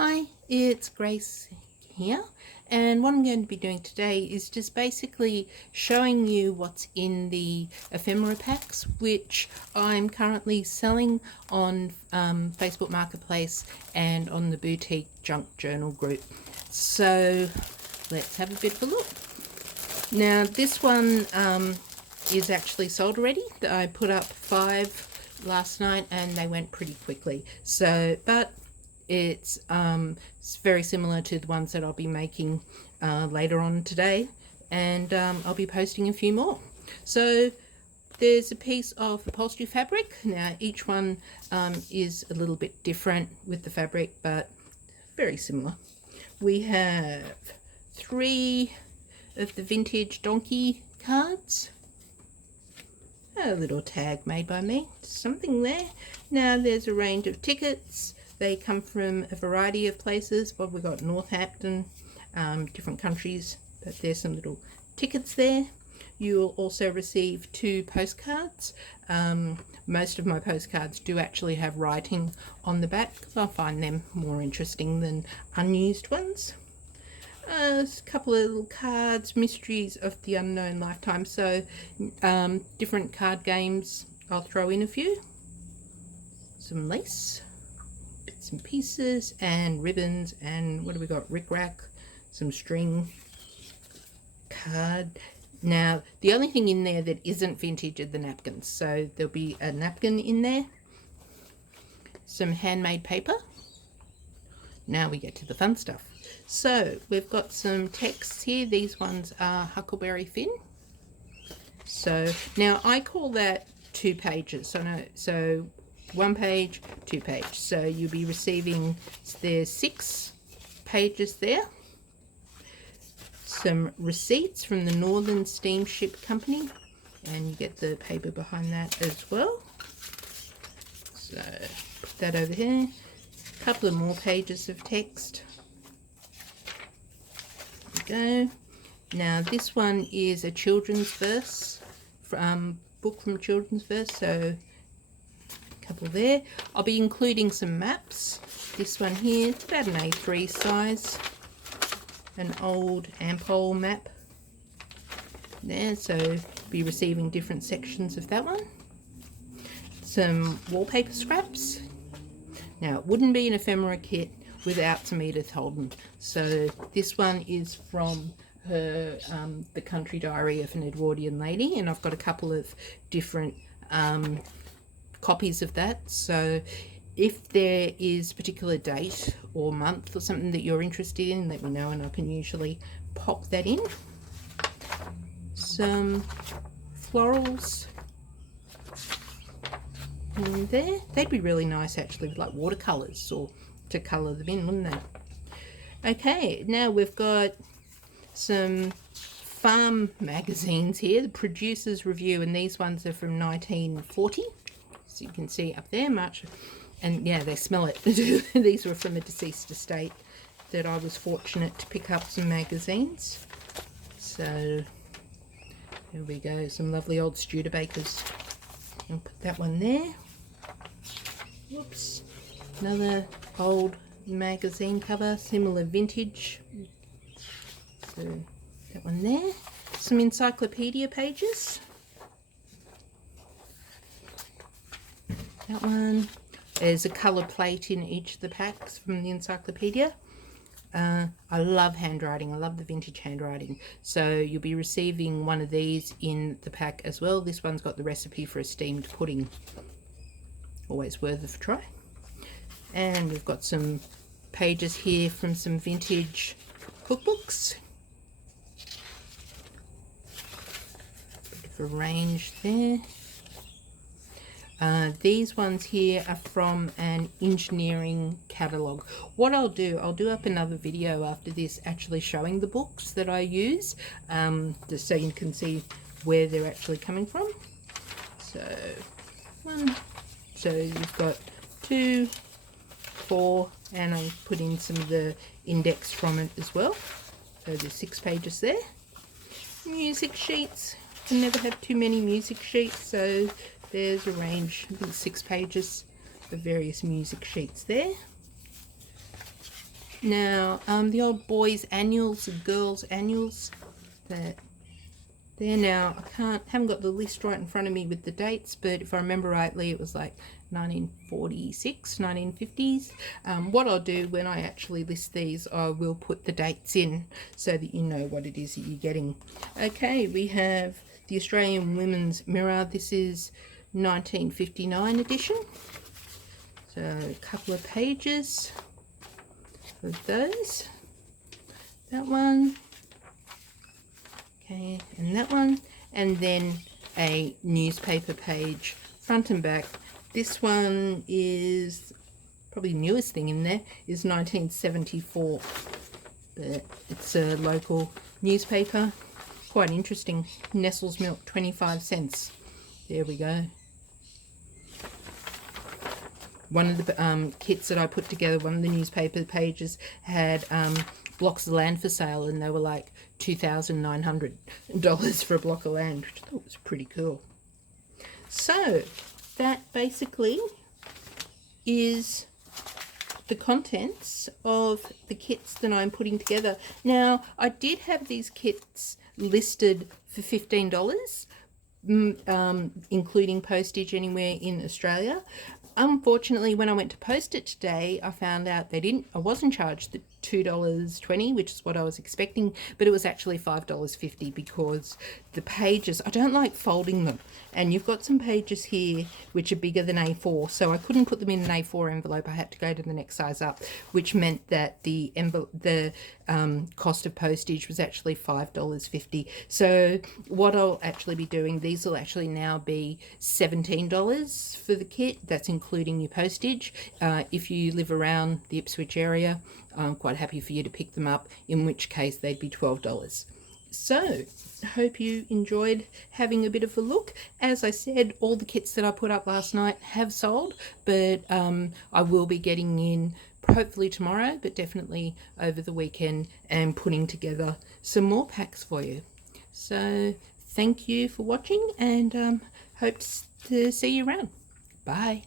Hi, it's Grace here, and what I'm going to be doing today is just basically showing you what's in the ephemera packs, which I'm currently selling on Facebook Marketplace and on the Boutique Junk Journal group. So let's have a bit of a look. Now this one is actually sold already. I put up 5 last night and they went pretty quickly. But it's very similar to the ones that I'll be making later on today, and I'll be posting a few more. So there's a piece of the upholstery fabric. Now each one is a little bit different with the fabric, but very similar. We have 3 of the vintage donkey cards. A little tag made by me, something there. Now there's a range of tickets. They come from a variety of places, but we've got Northampton, different countries, but there's some little tickets there. You'll also receive 2 postcards. Most of my postcards do actually have writing on the back because I find them more interesting than unused ones. A couple of little cards, Mysteries of the Unknown Lifetime. So different card games, I'll throw in a few. Some lace, bits and pieces, and ribbons, and what do we got? Rick-rack, some string, card. Now the only thing in there that isn't vintage are the napkins, so there'll be a napkin in there, some handmade paper. Now we get to the fun stuff. So we've got some texts here. These ones are Huckleberry Finn. So now I call that 2 pages. So 1 page, 2 page. So you'll be receiving, there's 6 pages there. Some receipts from the Northern Steamship Company, and you get the paper behind that as well. So put that over here. A couple of more pages of text. There we go. Now this one is a children's verse, book from children's verse, so a couple there. I'll be including some maps. This one here, it's about an A3 size, an old Ampole map there, so be receiving different sections of that one. Some wallpaper scraps. Now it wouldn't be an ephemera kit without some Edith Holden. So this one is from her The Country Diary of an Edwardian Lady, and I've got a couple of different copies of that. So if there is a particular date or month or something that you're interested in, let me know and I can usually pop that in. Some florals in there. They'd be really nice actually with like watercolors or to colour them in, wouldn't they? Okay, now we've got some farm magazines here, the Producer's Review, and these ones are from 1940, so you can see up there, March, and yeah, they smell it. These were from a deceased estate that I was fortunate to pick up some magazines. So here we go, some lovely old Studebakers. I'll put that one there. Whoops. Another old magazine cover, similar vintage. So that one there. Some Encyclopedia pages. That one. There's a colour plate in each of the packs from the Encyclopedia. I love handwriting. I love the vintage handwriting. So you'll be receiving one of these in the pack as well. This one's got the recipe for a steamed pudding. Always worth a try. And we've got some pages here from some vintage cookbooks. Bit of a range there. These ones here are from an engineering catalogue. What I'll do up another video after this actually showing the books that I use, just so you can see where they're actually coming from. So you've got 2, 4, and I put in some of the index from it as well. So there's 6 pages there. Music sheets. Can never have too many music sheets, so there's a range, I think 6 pages of various music sheets there. Now, the old boys' annuals, the girls' annuals, that there now. Haven't got the list right in front of me with the dates, but if I remember rightly, it was like 1946, 1950s. What I'll do when I actually list these, I will put the dates in so that you know what it is that you're getting. Okay, we have the Australian Women's Mirror. This is 1959 edition. So a couple of pages of those. That one. Okay, and that one, and then a newspaper page, front and back. This one is probably the newest thing in there, is 1974, but it's a local newspaper. Quite interesting. Nestle's milk, 25 cents. There we go. One of the kits that I put together, one of the newspaper pages had blocks of land for sale, and they were like $2,900 for a block of land, which I thought was pretty cool. So that basically is the contents of the kits that I'm putting together. Now, I did have these kits listed for $15, including postage anywhere in Australia. Unfortunately, when I went to post it today, I found out I wasn't charged the $2.20, which is what I was expecting, but it was actually $5.50 because the pages, I don't like folding them. And you've got some pages here which are bigger than A4, so I couldn't put them in an A4 envelope. I had to go to the next size up, which meant that the cost of postage was actually $5.50. So what I'll actually be doing, these will actually now be $17 for the kit. That's including your postage. If you live around the Ipswich area, I'm quite happy for you to pick them up, in which case they'd be $12. So, I hope you enjoyed having a bit of a look. As I said, all the kits that I put up last night have sold, but I will be getting in hopefully tomorrow, but definitely over the weekend, and putting together some more packs for you. So, thank you for watching, and hope to see you around. Bye.